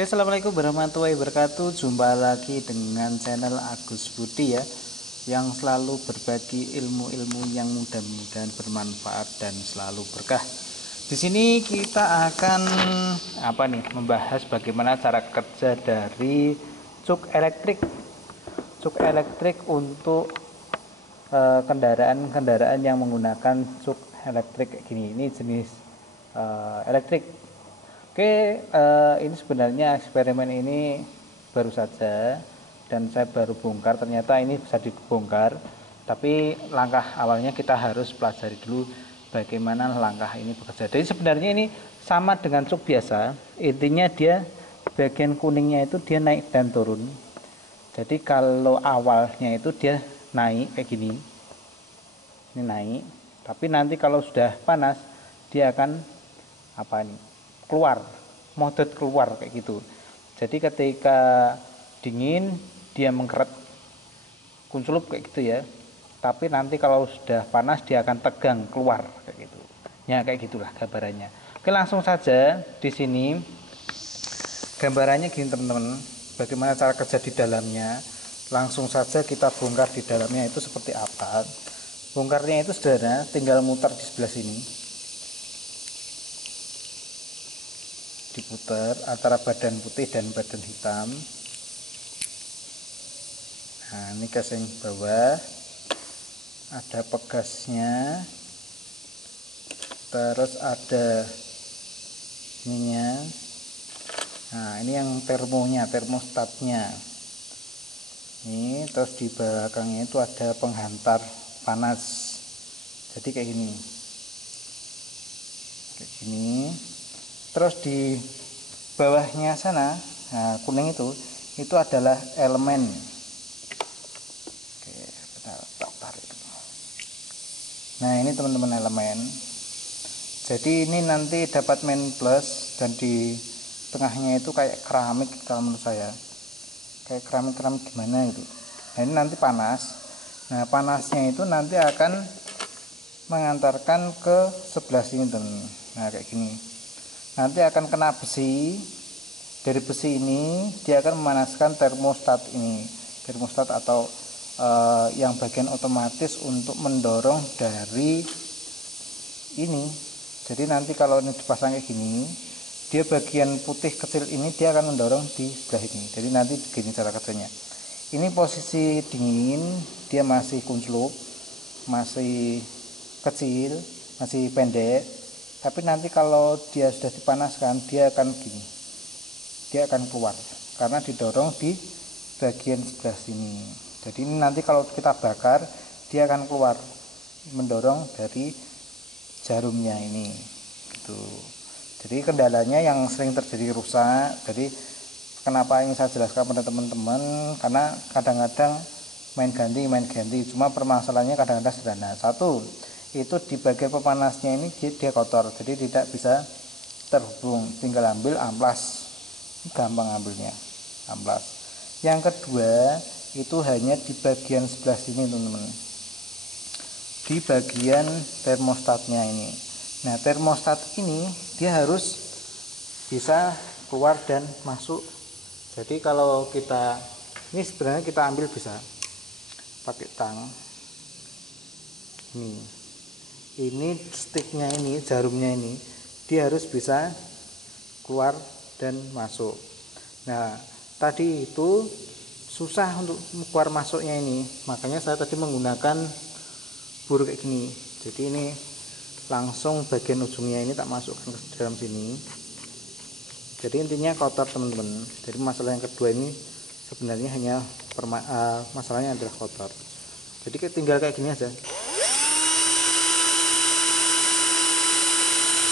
Oke, assalamualaikum warahmatullahi wabarakatuh. Jumpa lagi dengan channel Agus Budi ya, yang selalu berbagi ilmu-ilmu yang mudah-mudahan bermanfaat dan selalu berkah. Di sini kita akan membahas bagaimana cara kerja dari cuk elektrik. Cuk elektrik untuk kendaraan-kendaraan yang menggunakan cuk elektrik kayak gini. Ini jenis elektrik. Oke, ini sebenarnya eksperimen ini baru saja dan saya baru bongkar, ternyata ini bisa dibongkar, tapi langkah awalnya kita harus pelajari dulu bagaimana langkah ini bekerja. Jadi sebenarnya ini sama dengan cuk biasa, intinya dia bagian kuningnya itu dia naik dan turun. Jadi kalau awalnya itu dia naik kayak gini, ini naik, tapi nanti kalau sudah panas dia akan keluar, modot keluar kayak gitu. Jadi ketika dingin dia mengkeret, kunclup kayak gitu ya, tapi nanti kalau sudah panas dia akan tegang keluar kayak gitu ya. Kayak gitulah gambarannya. Oke, langsung saja. Di sini gambarannya gini teman-teman, bagaimana cara kerja di dalamnya. Langsung saja kita bongkar di dalamnya itu seperti apa. Bongkarnya itu sederhana, tinggal muter di sebelah sini, diputar antara badan putih dan badan hitam. Nah, ini casing bawah, ada pegasnya, terus ada ininya. Nah, ini yang termonya, termostatnya ini. Terus di belakangnya itu ada penghantar panas, jadi kayak gini. Terus di bawahnya sana, nah, kuning itu adalah elemen. Oke, kita tarik. Nah, ini teman-teman elemen. Jadi ini nanti dapat main plus, dan di tengahnya itu kayak keramik kalau menurut saya. Kayak keramik gimana gitu. Nah, ini nanti panas. Nah, panasnya itu nanti akan mengantarkan ke sebelah sini teman. Nah, kayak gini. Nanti akan kena besi. Dari besi ini dia akan memanaskan termostat ini, termostat atau yang bagian otomatis untuk mendorong dari ini. Jadi nanti kalau ini dipasang kayak gini, dia bagian putih kecil ini dia akan mendorong di sebelah ini. Jadi nanti begini cara kerjanya. Ini posisi dingin, dia masih kunclup, masih kecil, masih pendek. Tapi nanti kalau dia sudah dipanaskan, dia akan gini, dia akan keluar karena didorong di bagian sebelah sini. Jadi ini nanti kalau kita bakar, dia akan keluar mendorong dari jarumnya ini gitu. Jadi kendalanya yang sering terjadi rusak. Jadi kenapa ini saya jelaskan pada teman-teman, karena kadang-kadang main ganti. Cuma permasalahannya kadang-kadang sederhana. Satu, itu di bagian pemanasnya ini dia kotor, jadi tidak bisa terhubung, tinggal ambil amplas, gampang ambilnya, amplas. Yang kedua, itu hanya di bagian sebelah sini teman-teman, di bagian termostatnya ini. Nah, termostat ini dia harus bisa keluar dan masuk. Jadi kalau kita ini sebenarnya kita ambil bisa pakai tang ini sticknya ini, jarumnya ini dia harus bisa keluar dan masuk. Nah, tadi itu susah untuk keluar masuknya ini, makanya saya tadi menggunakan bur kayak gini. Jadi ini langsung bagian ujungnya ini tak masukkan ke dalam sini. Jadi intinya kotor teman-teman. Jadi masalah yang kedua ini sebenarnya hanya masalahnya adalah kotor. Jadi tinggal kayak gini aja.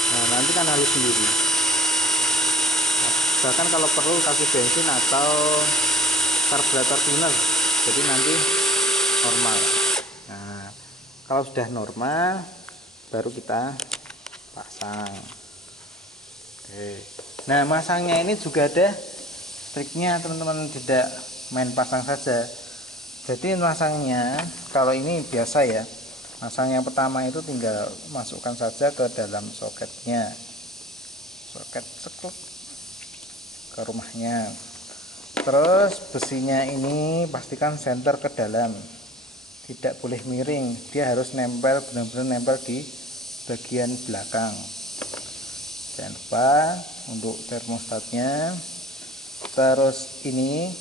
Nah, nanti kan halus sendiri. Nah, bahkan kalau perlu kasih bensin atau karburator cleaner, jadi nanti normal. Nah, kalau sudah normal baru kita pasang. Oke. Nah, masangnya ini juga ada triknya teman-teman, tidak main pasang saja. Jadi masangnya kalau ini biasa ya, masang yang pertama itu tinggal masukkan saja ke dalam soketnya, soket sekluk ke rumahnya. Terus besinya ini pastikan senter ke dalam, tidak boleh miring, dia harus nempel, benar-benar nempel di bagian belakang. Jangan lupa untuk termostatnya. Terus ini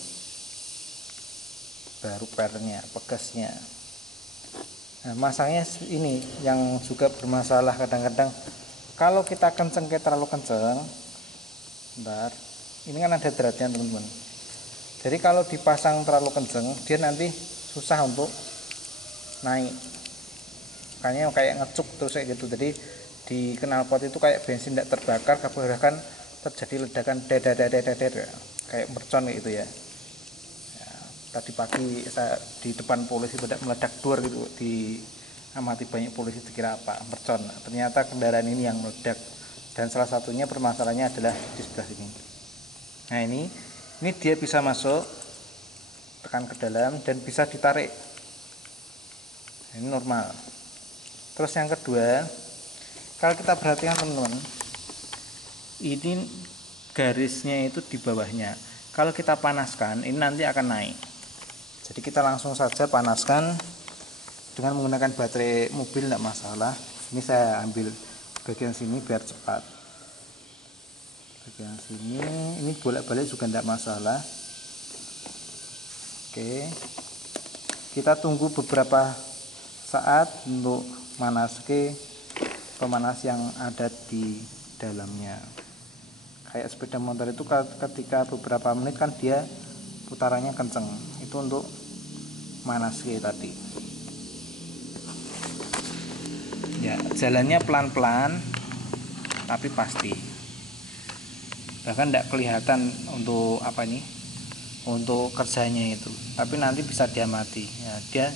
baru pernya, pegasnya. Nah, masangnya ini yang juga bermasalah kadang-kadang kalau kita kenceng kayak terlalu kenceng. Bentar, ini kan ada dratnya teman-teman. Jadi kalau dipasang terlalu kenceng, dia nanti susah untuk naik. Makanya kayak ngecuk terus kayak gitu. Jadi di knalpot itu kayak bensin tidak terbakar, bahkan terjadi ledakan deder kayak mercon gitu ya. Tadi pagi saya di depan polisi meledak duar gitu, di amati banyak polisi, dikira apa, mercon. Ternyata kendaraan ini yang meledak, dan salah satunya permasalahannya adalah di sebelah sini. Nah ini dia bisa masuk, tekan ke dalam dan bisa ditarik. Ini normal. Terus yang kedua, kalau kita perhatikan teman-teman, ini garisnya itu di bawahnya. Kalau kita panaskan, ini nanti akan naik. Jadi kita langsung saja panaskan dengan menggunakan baterai mobil, tidak masalah. Ini saya ambil bagian sini biar cepat. Bagian sini, ini bolak-balik juga tidak masalah. Oke, kita tunggu beberapa saat untuk manaske pemanas yang ada di dalamnya. Kayak sepeda motor itu ketika beberapa menit kan dia putarannya kenceng, itu untuk manaske tadi. Ya, jalannya pelan-pelan tapi pasti. Bahkan tidak kelihatan untuk apa ini, untuk kerjanya itu. Tapi nanti bisa diamati. Ya, dia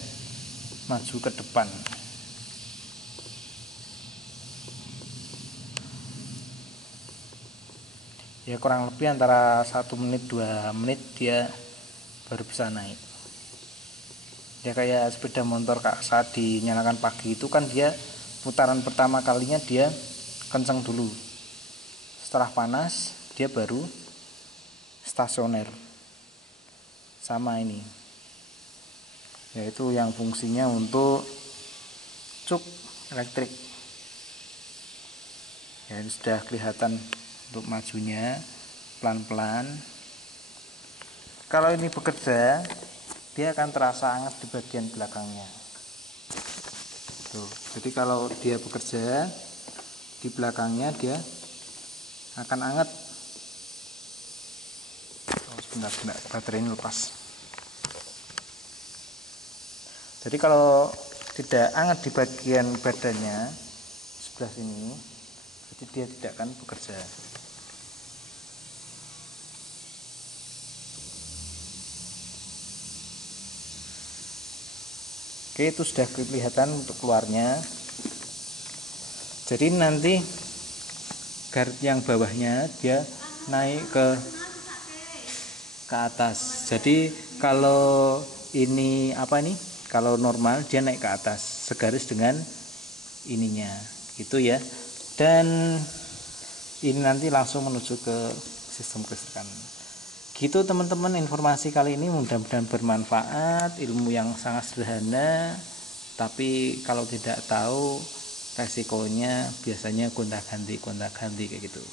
maju ke depan. Ya kurang lebih antara 1 menit 2 menit dia baru bisa naik. Ya kayak sepeda motor saat dinyalakan pagi itu kan dia putaran pertama kalinya dia kenceng dulu, setelah panas dia baru stasioner. Sama ini, yaitu yang fungsinya untuk cuk elektrik. Ya ini sudah kelihatan untuk majunya pelan-pelan. Kalau ini bekerja, dia akan terasa hangat di bagian belakangnya. Tuh, jadi kalau dia bekerja di belakangnya dia akan hangat. Oh, sebentar, baterai ini lepas. Jadi kalau tidak hangat di bagian badannya sebelah sini, jadi dia tidak akan bekerja. Oke, itu sudah kelihatan untuk keluarnya. Jadi nanti guard yang bawahnya dia naik ke atas. Jadi kalau ini apa nih? Kalau normal dia naik ke atas segaris dengan ininya, gitu ya. Dan ini nanti langsung menuju ke sistem kelistrikan. Gitu teman-teman, informasi kali ini mudah-mudahan bermanfaat, ilmu yang sangat sederhana, tapi kalau tidak tahu resikonya biasanya gonta-ganti kayak gitu.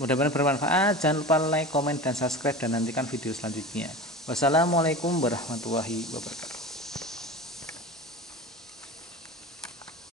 Mudah-mudahan bermanfaat. Jangan lupa like, komen, dan subscribe, dan nantikan video selanjutnya. Wassalamualaikum warahmatullahi wabarakatuh.